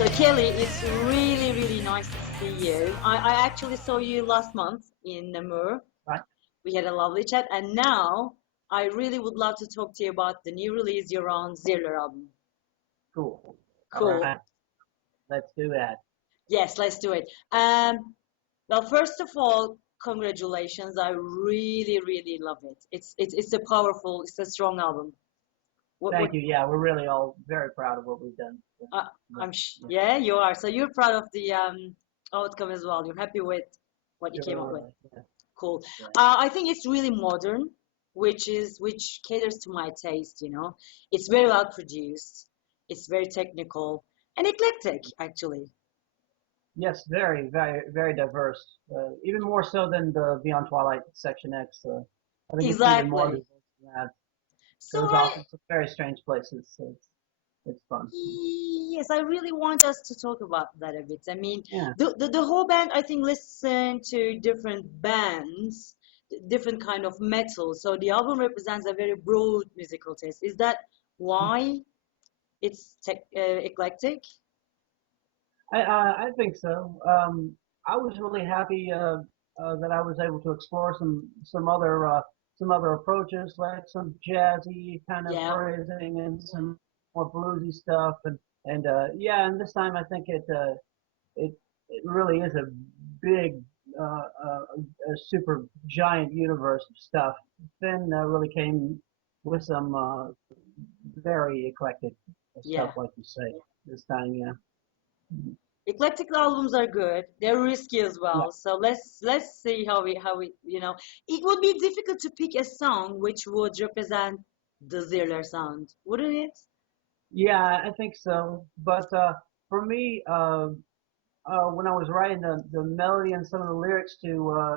So Kelly, it's really, really nice to see you. I actually saw you last month in Namur. Right. We had a lovely chat, and now I really would love to talk to you about the new release you're on Ziller album. Cool. All Cool. right. Let's do that. Yes, let's do it. Well, first of all, congratulations. I really, really love it. It's a powerful, it's a strong album. What Thank you. Yeah, we're really all very proud of what we've done. uh, Yeah, yeah, yeah, you are. So you're proud of the outcome as well. You're happy with what you came up with. sure. Yeah, Cool. right. I think it's really modern, which caters to my taste, you know. It's very well produced, it's very technical and eclectic, actually. Yes, very, very, very diverse. Even more so than the Beyond Twilight Section X. I think it's even more Exactly. diverse than that. So Goes off I in some very strange places. So it's fun. yes, I really want us to talk about that a bit. I mean, Yeah. the whole band, I think, listen to different bands, different kind of metal. So the album represents a very broad musical taste. Is that why it's eclectic? I think so. I was really happy that I was able to explore some other approaches, like some jazzy kind of Yeah. phrasing and some more bluesy stuff, and yeah, and this time I think it it really is a big a super giant universe of stuff. Finn really came with some very eclectic stuff, Yeah. like you say, this time. Yeah. Eclectic albums are good. They're risky as Yeah. well. So let's see how we it would be difficult to pick a song which would represent the Ziller sound, wouldn't it? Yeah, I think so. But for me, when I was writing the melody and some of the lyrics to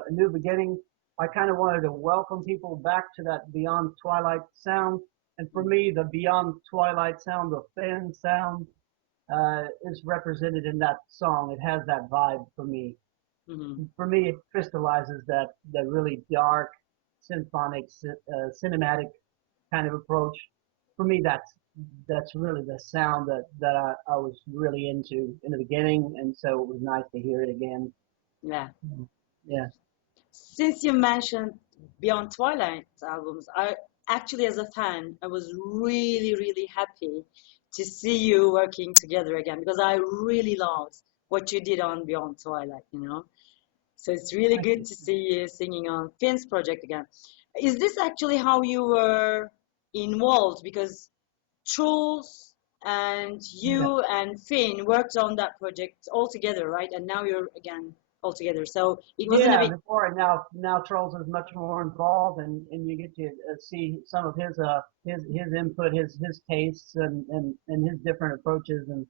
A New Beginning, I kind of wanted to welcome people back to that Beyond Twilight sound. And for me, the Beyond Twilight sound, the thin sound, is represented in that song. It has that vibe for me. Mm-hmm. For me, it crystallizes that really dark, symphonic, cinematic kind of approach. For me, that's really the sound that I was really into in the beginning, and so it was nice to hear it again. Yeah. Yeah, Since you mentioned Beyond Twilight albums, I actually, as a fan, I was really, really happy to see you working together again because I really loved what you did on Beyond Twilight, you know. So it's really thank good you. to see you singing on Finn's project again. Is this actually how you were involved? Because Truls and Yeah, you and Finn worked on that project all together, right? And now you're again all together. So it wasn't a yeah. bit, Before and now Trolls is much more involved, and you get to see some of his input, his tastes, and his different approaches, and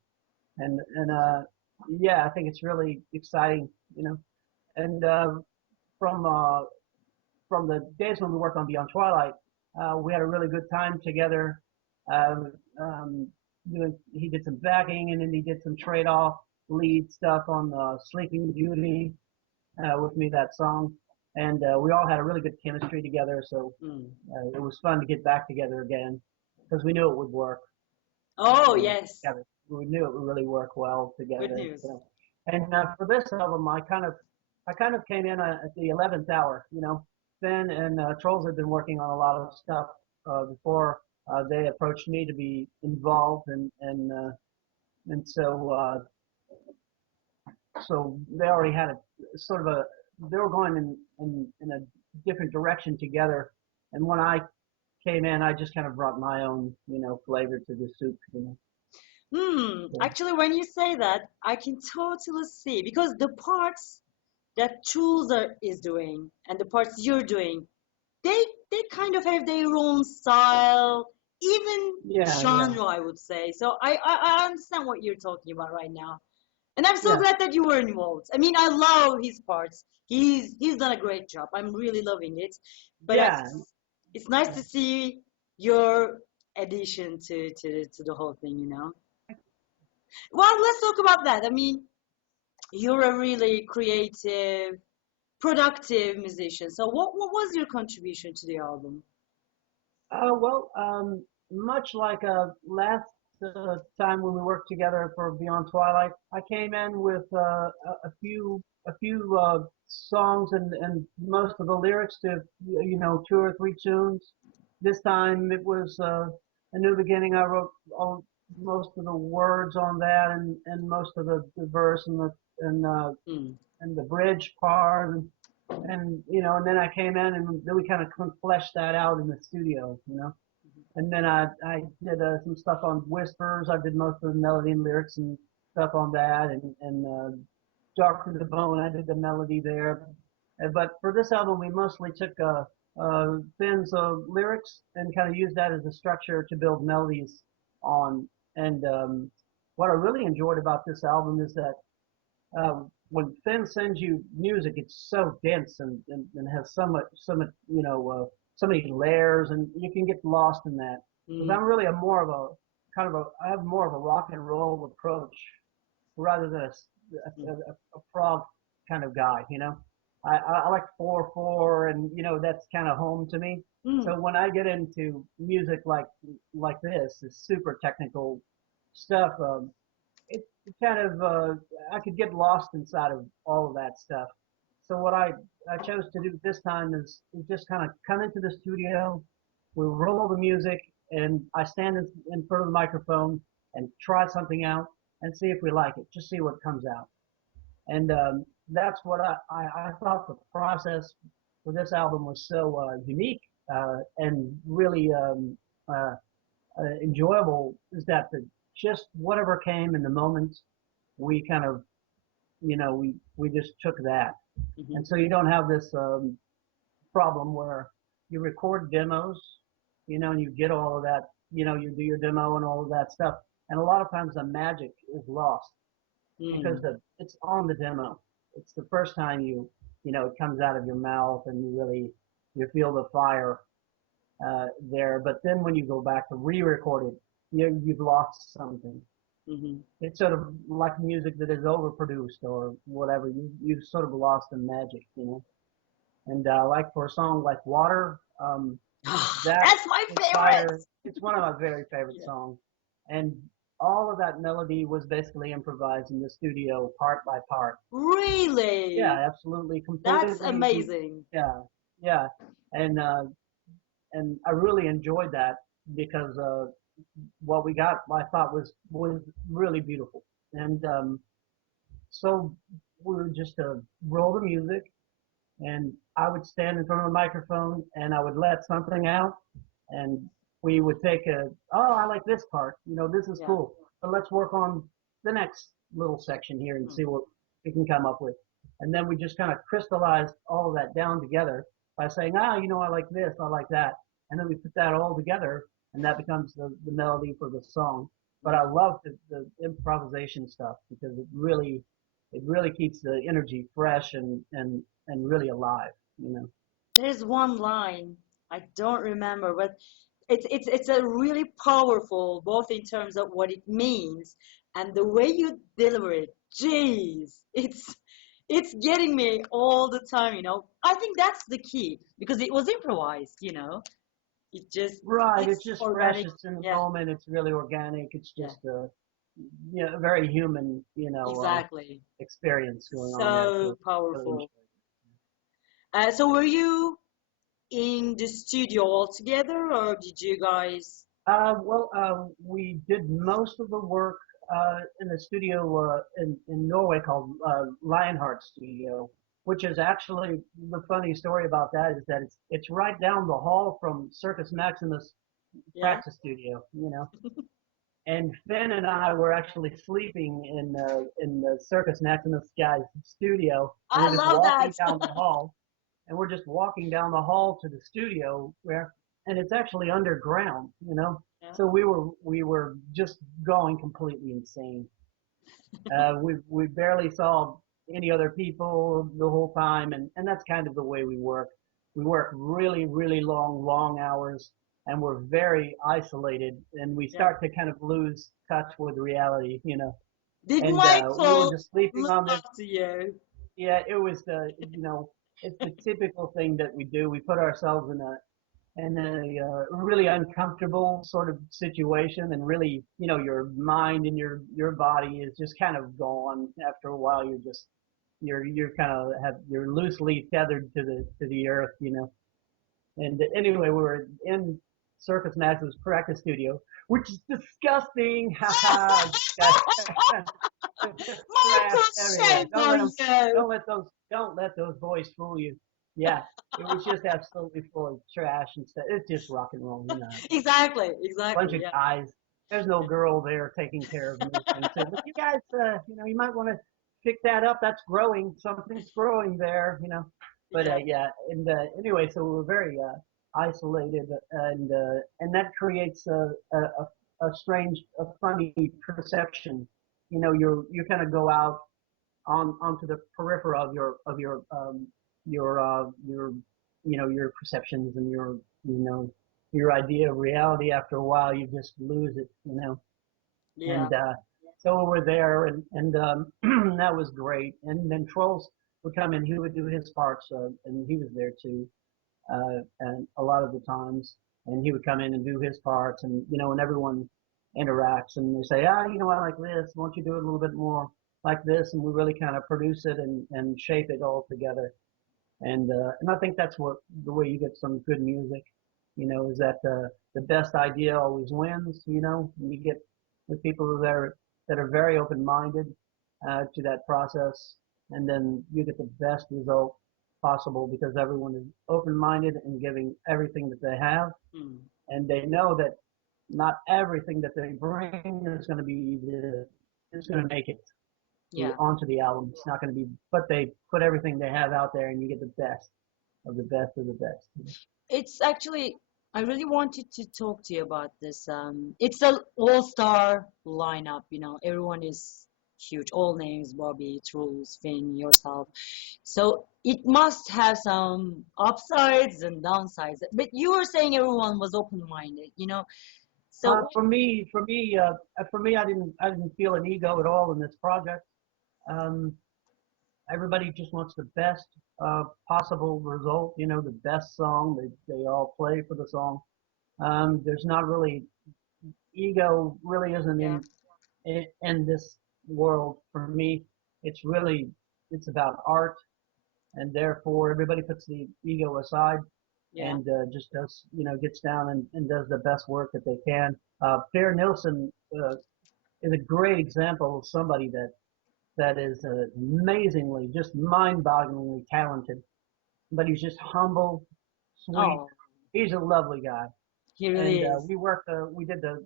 yeah, I think it's really exciting, you know. And from uh, from the days when we worked on Beyond Twilight, we had a really good time together. Um, he did some backing, and then he did some trade-off lead stuff on Sleeping Beauty with me, that song. And we all had a really good chemistry together, so mm. it was fun to get back together again because we knew it would work. Oh, You know, yes. together. We knew it would really work well Good together. news. So. And for this album, I kind of came in at the 11th hour. You know, Finn and Trolls had been working on a lot of stuff before they approached me to be involved, and so they already had a sort of a they were going in a different direction together. And when I came in, I just kind of brought my own flavor to the soup. So, Actually, when you say that, I can totally see because the parts that is doing and the parts you're doing, they they kind of have their own style, even yeah, yeah, genre, I would say. So I understand what you're talking about right now. And I'm so yeah, glad that you were involved. I mean, I love his parts. He's done a great job. I'm really loving it. But yeah. it's nice to see your addition to the whole thing, you know. Well, let's talk about that. I mean, you're a really creative, productive musician. So what was your contribution to the album? Well, much like time when we worked together for Beyond Twilight, I came in with a few songs and most of the lyrics to two or three tunes. This time it was a new beginning. I wrote most of the words on that and most of the verse and uh, Mm. and the bridge part and then I came in and then we kind of fleshed that out in the studio. And then I did some stuff on whispers. I did most of the melody and lyrics and stuff on that, and Dark to the Bone. I did the melody there. But for this album, we mostly took Finn's lyrics and kind of used that as a structure to build melodies on. And what I really enjoyed about this album is that when Finn sends you music, it's so dense and has so many layers, and you can get lost in that. Because Mm. I'm really I have more of a rock and roll approach rather than Mm. a prog kind of guy. I like 4/4, and that's kind of home to me. Mm. So when I get into music like this super technical stuff, it kind of I could get lost inside of all of that stuff. So what I chose to do this time is just kind of come into the studio, we roll the music, and I stand in front of the microphone and try something out and see if we like it, just see what comes out. And that's what I thought the process for this album was so unique and really enjoyable is that just whatever came in the moment, we kind of, we just took that. Mhm. And so you don't have this problem where you record demos, and you get all of that, you do your demo and all of that stuff. And a lot of times the magic is lost because Mm. it's on the demo. It's the first time it comes out of your mouth and you feel the fire there. But then when you go back to re-record it, you've lost something. Mhm. It's sort of like music that is overproduced or whatever. You've sort of lost the magic. And like for a song like Water, that That's my favorite. entire it's one of my very favorite Yeah. songs, and all of that melody was basically improvised in the studio part by part. Yeah, Really? absolutely, That's completely. amazing. Yeah, yeah, and uh, and I really enjoyed that because what we got I thought was really beautiful. And so we would just roll the music, and I would stand in front of the microphone and I would let something out, and we would take I like this part, this is Yeah. cool, but let's work on the next little section here and Mm. see what we can come up with. And then we just kind of crystallized all of that down together by saying, I like this, I like that. And then we put that all together, and that becomes the melody for the song. But I Mm. love the improvisation stuff because it really keeps the energy fresh and really alive. There's one line I don't remember, but it's a really powerful, both in terms of what it means and the way you deliver it. Jeez, it's getting me all the time. I think that's the key because it was improvised. It just Right, it's it's just fresh. organic. It's in the Yeah, moment. It's really organic. It's yeah, just a very human, exactly. experience going on there. So So really powerful. enjoyed So were you in the studio all together, or did you guys? Well, we did most of the work in the studio in Norway called Lionheart Studio, which is actually the funny story about that is that it's right down the hall from Circus Maximus Yeah, practice studio. And Finn and I were actually sleeping in the Circus Maximus guy's studio, and I love that. we're just walking down the hall to the studio and it's actually underground. Yeah. So we were just going completely insane. We barely saw any other people the whole time, and that's kind of the way we work. We work really, really long hours, and we're very isolated, and we Yeah. start to kind of lose touch with reality. Did And we were Michael just sleeping look on this. after you? Yeah, it was it's the typical thing that we do. We put ourselves in a really uncomfortable sort of situation, and really, your mind and your body is just kind of gone after a while. You're kind of you're loosely tethered to the earth, And anyway, we were in Circus Maximus practice studio, which is disgusting. Haha, Michael, trash everywhere. shame on you. Don't let those boys fool you. Yeah, it was just absolutely full of trash and stuff. It's just rock and roll, Exactly, Bunch exactly, of yeah. guys. There's no girl there taking care of me and said, "Look, you guys, you might want to pick that up. That's growing. Something's growing there." But Yeah, yeah, and anyway, so we were very isolated, and that creates a strange, a funny perception. You kind of go out onto the periphery of your your perceptions and you know your idea of reality. After a while, you just lose it. yeah, And so we were there, and that was great. And then Trolls would come in; he would do his parts, and he was there too, and a lot of the times. And he would come in and do his parts, and and everyone interacts, and they say, I like this. Why don't you do it a little bit more like this? And we really kind of produce it and shape it all together. And I think that's what the way you get some good music, is that the best idea always wins. And you get the people that are very open-minded to that process, and then you get the best result possible because everyone is open-minded and giving everything that they have, mm, and they know that not everything that they bring is going to be is going to make it yeah. onto the album. It's not going to be, but they put everything they have out there, and you get the best of the best of the best. It's actually, I really wanted to talk to you about this. It's an all-star lineup, everyone is huge, all names, Bobby, Truls, Finn, yourself. So it must have some upsides and downsides. But you were saying everyone was open-minded. So, I didn't feel an ego at all in this project. Um, Everybody just wants the best possible result. The best song. They all play for the song. There's not really ego. Really isn't yeah, in this world for me. It's about art, and therefore everybody puts the ego aside yeah. and just does gets down and does the best work that they can. Per Nilsson is a great example of somebody that is amazingly, just mind-bogglingly talented, but he's just humble, sweet. Oh, He's a lovely guy, he really and is. we did a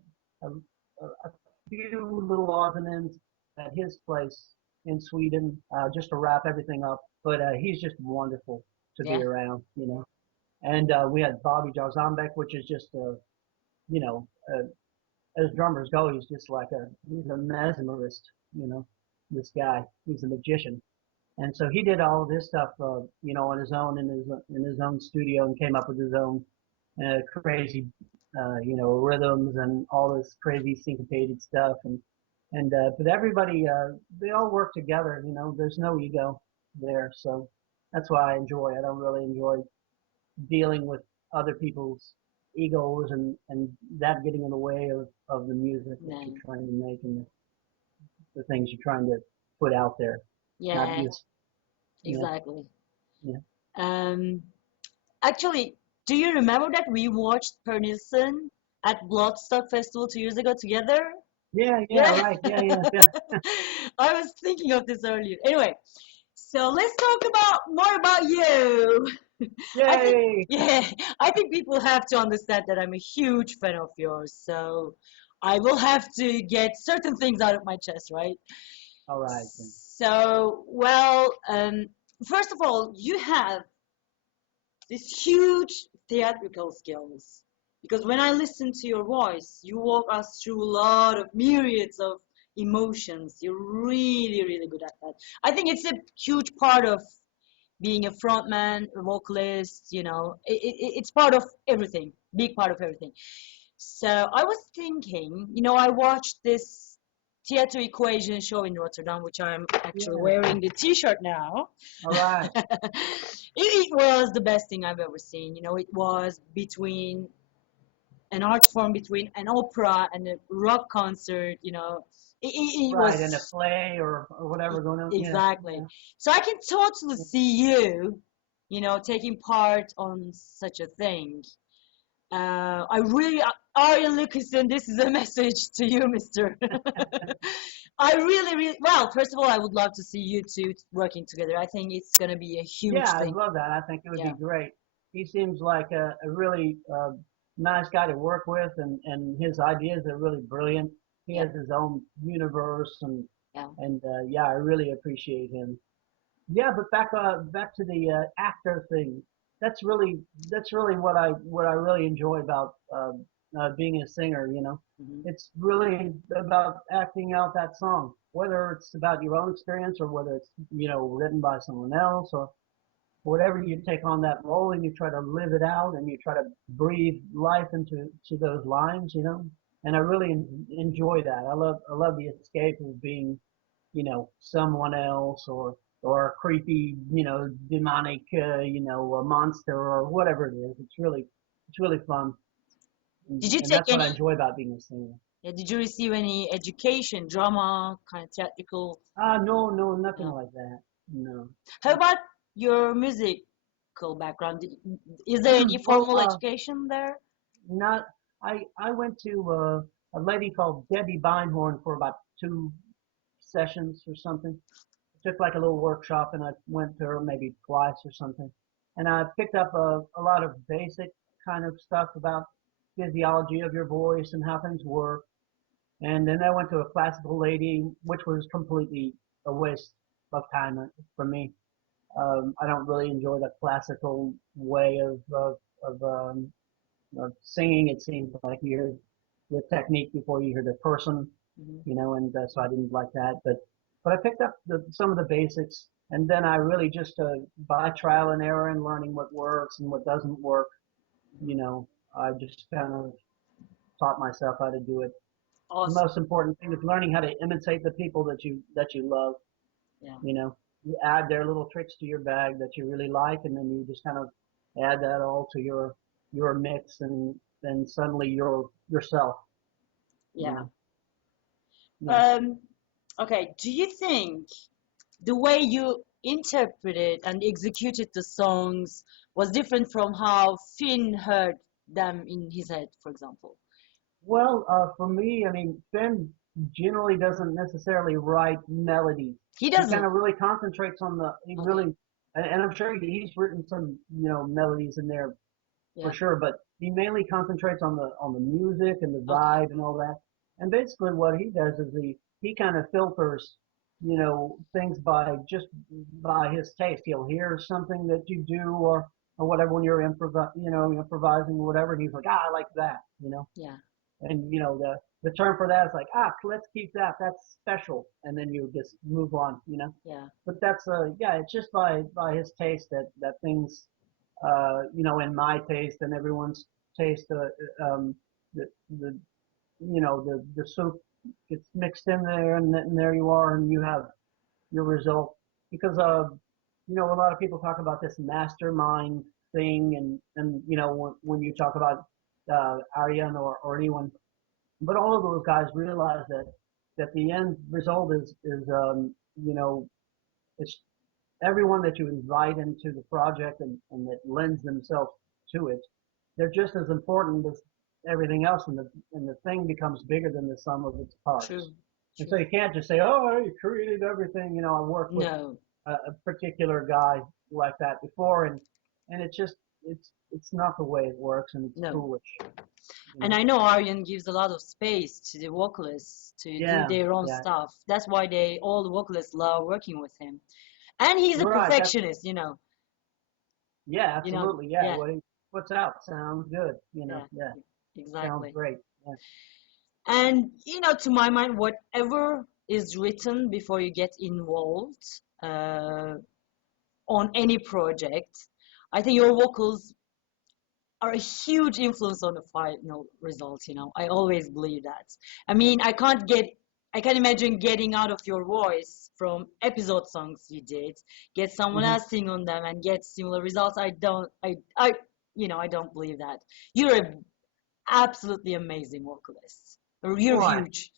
few little odds and ends at his place in Sweden, just to wrap everything up. But he's just wonderful to be Yeah, around. And we had Bobby Jarzambek, which is just you know, uh, as drummers go, he's a mesmerist. You know, this guy, he's a magician. And so he did all of this stuff, on his own in his own studio, and came up with his own crazy, rhythms and all this crazy syncopated stuff. But everybody, they all work together. There's no ego there, so that's why I enjoy. I don't really enjoy dealing with other people's egos and that getting in the way of the music that you're no, trying to make and the things you're trying to put out there. Not yeah, just, yeah, exactly. yeah. Um, Actually, do you remember that we watched Per Nilsson at Bloodstock Festival 2 years ago together? Yeah, yeah, Yeah. right. Yeah, yeah, yeah. I was thinking of this earlier. Anyway, so let's talk about more about you. I think, Yay! yeah, I think people have to understand that I'm a huge fan of yours. So I will have to get certain things out of my chest, right? All right. Then. So, well, first of all, you have these huge theatrical skills. Because when I listen to your voice, you walk us through a lot of myriads of emotions. You're really, really good at that. I think it's a huge part of being a frontman, a vocalist, it's part of everything, big part of everything. So I was thinking, I watched this Theater Equation show in Rotterdam, which I'm actually Yeah. wearing the T-shirt now. All right. It was the best thing I've ever seen. You know, it was between an art form, between an opera and a rock concert. You know, it Right. And a was play or whatever going on. Yeah. exactly. So I can totally Yeah. see you, you know, taking part on such a thing. I really, Arjen Lucassen, this is a message to you, mister. I really, really, well, first of all, I would love to see you two working together. I think it's going to be a huge Yeah, I'd thing. love that. I think it would be Yeah, great. He seems like a really nice guy to work with, and his ideas are really brilliant. He yeah, has his own universe, yeah. and yeah, I really appreciate him. Yeah, but back to the actor thing. That's really what I really enjoy about being a singer. You know, Hmm. it's really about acting out that song, whether it's about your own experience or whether it's written by someone else or whatever. You take on that role and you try to live it out and you try to breathe life into those lines. And I really enjoy that. I love the escape of being someone else or a creepy, demonic, a monster or whatever it is. It's really fun, Did you and take that's what I any, enjoy about being a singer. did you receive any education, drama, kind of theatrical? No, no, nothing No. like that. No. How about your musical background? Is there any Oh, formal education there? not. I went to a lady called Debbie Beinhorn for about 2 sessions or something. Took like a little workshop and I went to her maybe twice or something. And I picked up a lot of basic kind of stuff about physiology of your voice and how things work. And then I went to a classical lady, which was completely a waste of time for me. I don't really enjoy the classical way of singing. It seems like you hear the technique before you hear the person, Hmm. and so I didn't like that. But I picked up some of the basics, and then I really just by trial and error and learning what works and what doesn't work, I just kind of taught myself how to do it. The Awesome. most important thing is learning how to imitate the people that you love. Yeah. You add their little tricks to your bag that you really like, and then you just kind of add that all to your mix, and then suddenly you're yourself. You Yeah. know. Yeah. Um, okay. Do you think the way you interpreted and executed the songs was different from how Finn heard them in his head, for example? Well, for me, I mean, Ben generally doesn't necessarily write melodies. He He kind doesn't. of really concentrates on he Okay. really, and I'm sure he's written some, melodies in there for Yeah. sure, but he mainly concentrates on the music and the Okay. vibe and all that. And basically what he does is he kind of filters, things by his taste. He'll hear something that you do or whatever when you're improvising or whatever, and he's like, I like that. Yeah. And the term for that is like, let's keep that. That's special. And then you just move on. Yeah. But that's yeah, it's just by his taste that things in my taste and everyone's taste, the the the soup gets mixed in there, and there you are, and you have your result. Because a lot of people talk about this mastermind thing, and when you talk about Aryan or anyone, but all of those guys realize that the end result is you know it's everyone that you invite into the project and that lends themselves to it. They're just as important as everything else, and the thing becomes bigger than the sum of its parts. True. And so True. you can't just say, "Oh, you created everything." I worked with No. a particular guy like that before, and it's not the way it works, and it's No. foolish. You And know? I know Aryan gives a lot of space to the vocalists to do Yeah, their own yeah, stuff. That's why all the vocalists love working with him. And he's a right. That's perfectionist, you know. Yeah, You know. absolutely. Yeah, Yeah. what's out sounds good. Yeah. Yeah, sounds Exactly. great. Yeah. And to my mind, whatever is written before you get involved uh, on any project, I think your vocals are a huge influence on the final result. I always believe that. I mean, I can imagine getting out of your voice from episode songs you did, get someone Hmm. else sing on them and get similar results. I don't believe that. You're a absolutely amazing vocalist. You're Why? huge.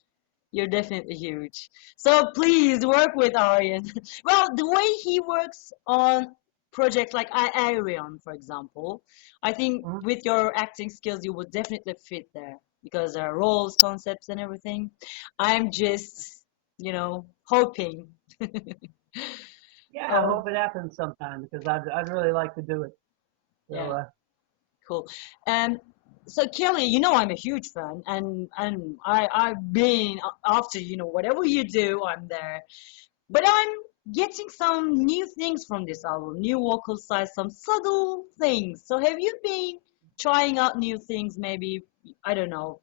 You're definitely huge. So please work with Aryan. Well, the way he works on projects like Arion, for example, I think Hmm. with your acting skills, you would definitely fit there because there are roles, concepts, and everything. I'm just, hoping. Yeah, I Oh, hope it happens sometime because I'd really like to do it. So yeah. Cool. And so Kelly, I'm a huge fan, and I've been after whatever you do, I'm there. But I'm getting some new things from this album, new vocal styles, some subtle things. So have you been trying out new things? Maybe I don't know.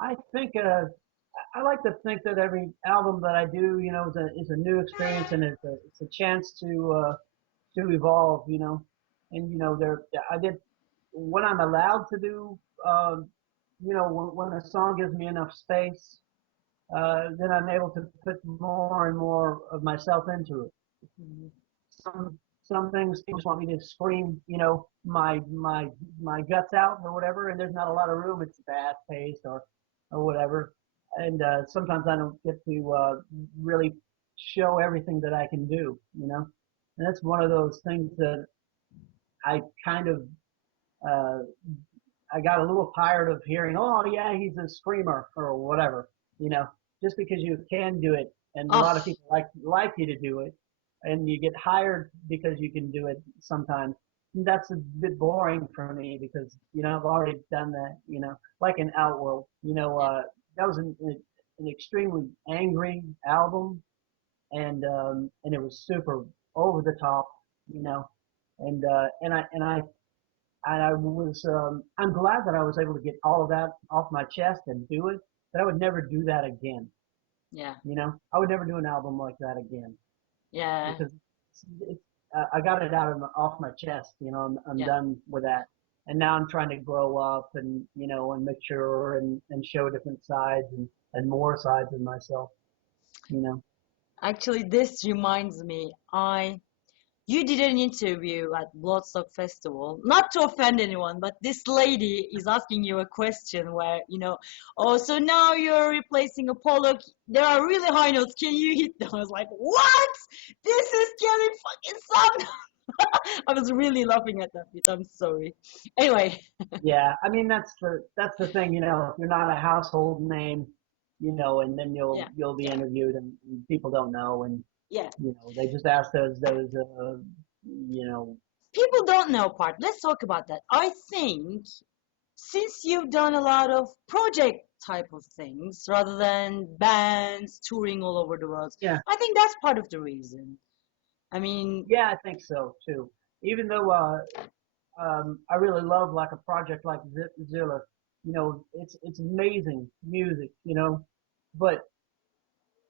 I think I like to think that every album that I do, is a new experience and it's a chance to evolve, and there I did when I'm allowed to do, when a song gives me enough space, then I'm able to put more and more of myself into it. Mhm. Some things people just want me to scream, my guts out or whatever, and there's not a lot of room. It's fast paced or whatever, and sometimes I don't get to really show everything that I can do, and that's one of those things that I kind of uh, I got a little tired of hearing, oh yeah, he's a screamer or whatever, just because you can do it, and a lot of Oh, people like you to do it, and you get hired because you can do it sometimes. That's a bit boring for me because I've already done that. Like in Outworld, yeah. that was an extremely angry album, and it was super over the top, you know, I'm glad that I was able to get all of that off my chest and do it, but I would never do that again. Yeah. I would never do an album like that again Yeah. because I got it out of off my chest. I'm Yeah. done with that, and now I'm trying to grow up and and mature and show different sides and more sides of myself. You know. Actually, this reminds me, you did an interview at Bloodstock Festival, not to offend anyone, but this lady is asking you a question where, oh, so now you're replacing Apollo. There are really high notes. Can you hit them? I was like, what? This is Kelly fucking Sundown. I was really laughing at that bit. I'm sorry. Anyway, Yeah, I mean that's the thing, if you're not a household name, and then yeah, you'll be yeah, interviewed and people don't know and yeah. they just ask those you know People don't know part. Let's talk about that. I think since you've done a lot of project type of things rather than bands touring all over the world, yeah, I think that's part of the reason. I mean, yeah, I think so too. Even though I really love like a project like Zilla, it's amazing music, but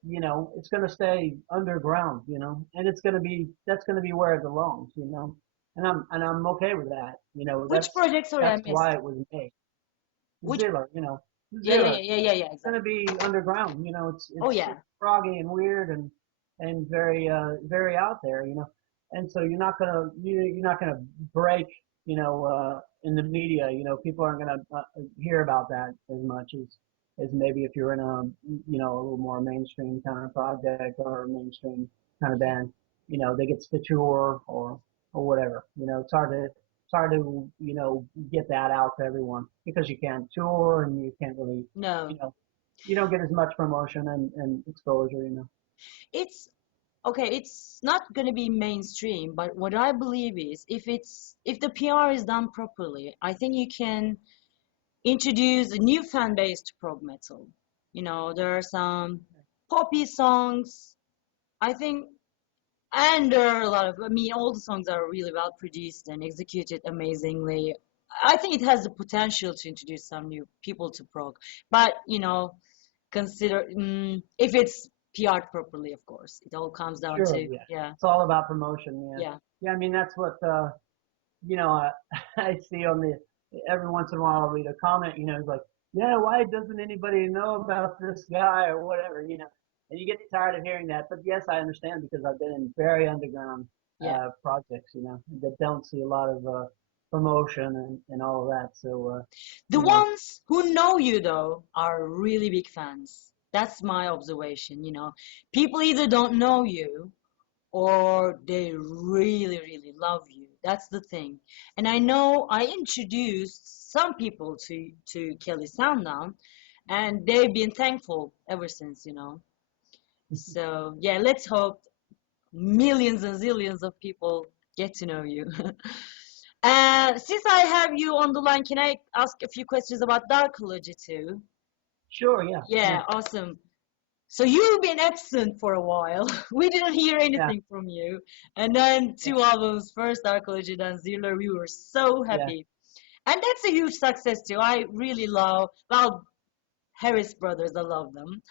it's going to stay underground, and that's going to be where it belongs, and I'm okay with that. which project? Sorry, I That's why missed. it was made. Which? Zilla, Yeah, yeah, Zilla, yeah, yeah, yeah, yeah, it's going to exactly. be underground. It's Oh it's yeah, it's froggy and weird and very out there. And so you're not gonna break, in the media. People aren't gonna hear about that as much as maybe if you're in a little more mainstream kind of project or a mainstream kind of yeah. band. They get to tour or whatever. It's hard to get that out to everyone because you can't tour and you can't really you No, know you don't get as much promotion and exposure. it's okay. It's not gonna be mainstream, but what I believe is if the PR is done properly, I think you can introduce a new fan base to prog metal. There are some poppy songs, I think, and there are a lot of, I mean, all the songs are really well produced and executed amazingly. I think it has the potential to introduce some new people to prog, but, consider if it's PR'd properly, of course. It all comes down Sure, to, yeah. yeah, It's all about promotion, yeah. yeah, Yeah, I mean that's what I see on the every once in a while I'll read a comment, it's like, yeah, why doesn't anybody know about this guy or whatever, you know? And you get tired of hearing that. But yes, I understand because I've been in very underground Yeah. projects, you know, that don't see a lot of promotion and all of that. So, The you know, ones who know you, though, are really big fans. That's my observation, you know. People either don't know you or they really, really love you. That's the thing. And I know I introduced some people to Kelly Sundown, and they've been thankful ever since, you know. So yeah, let's hope millions and zillions of people get to know you. Since I have you on the line, can I ask a few questions about Darkology too? sure, yeah, yeah, Yeah, awesome. So you've been absent for a while. We didn't hear yeah, anything from you. And then yeah, two albums, first Darkology, then Ziller. We were so yeah, happy. And that's a huge success too. I really love, well, Harris Brothers, I love them.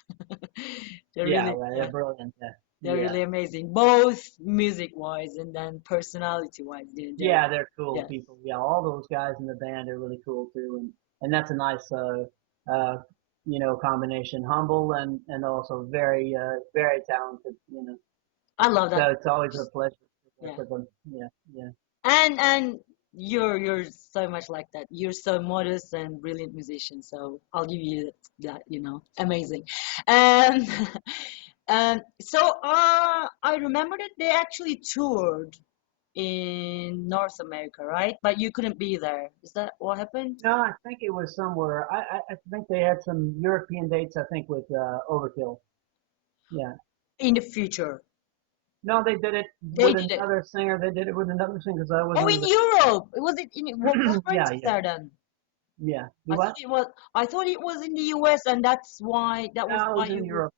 They're yeah, really, right, they're yeah, brilliant. they're Yeah, really amazing, both music-wise and then personality-wise. yeah, they're cool Yeah. people. Yeah, all those guys in the band are really cool too, and that's a nice uh you know combination, humble and also very very talented. You know, I love that. so it's always a pleasure to work Yeah. with them. Yeah, yeah. And you're so much like that. You're so modest and brilliant musician. So I'll give you that, you know. Amazing. Um, I remember that they actually toured in North America, right? But you couldn't be there. Is that what happened? No, I think it was somewhere. I think they had some European dates. I think with Overkill. Yeah. In the future. No, they did it They with did it. another singer. They did it with another singer because I Oh, wasn't in available. Europe. Was it in what brings Yeah, you yeah, there then? yeah. You I thought what? it was I thought it was in the US and that was No, it why was in you were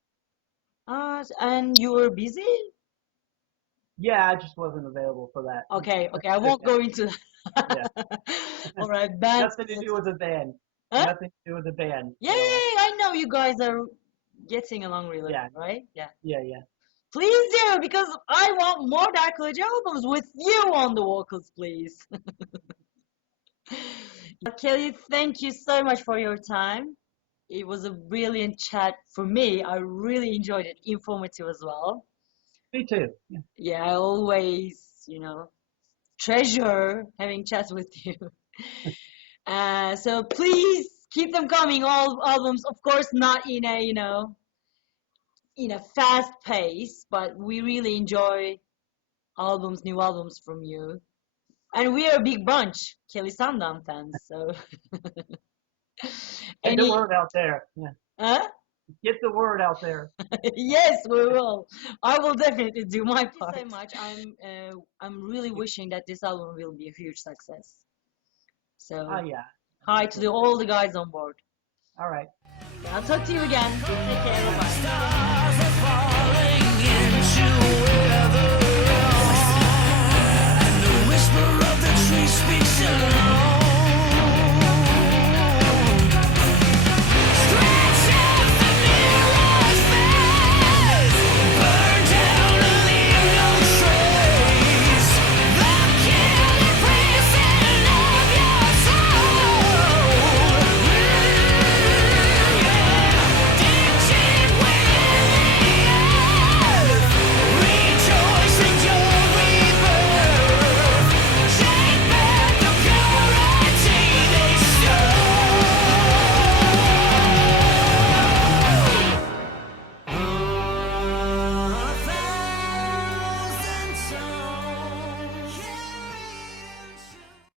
Europe. and you were busy? Yeah, I just wasn't available for that. Okay, okay, I won't go into Yeah. that. All right, band Nothing to do with specific. the band. Huh? Nothing to do with the band. Yeah, yeah, So yeah, I know you guys are getting along really yeah, well, right? Yeah. yeah, yeah. Please do, because I want more Dark Age albums with you on the vocals, please. Kelly, thank you so much for your time. It was a brilliant chat for me. I really enjoyed it, informative as well. Me too. Yeah. Yeah, I always, you know, treasure having chats with you. So please keep them coming, all albums. Of course, not in a, you know, in a fast pace, but we really enjoy albums, new albums from you. And we are a big bunch, Kelly Sundown fans. So Get the any, word out there. Yeah. huh? Get the word out there. Yes, we will. I will definitely do my part. Thank you so much. I'm really wishing that this album will be a huge success. Oh So yeah. hi to all the guys on board. All right. I'll talk to you again. Take care. Bye.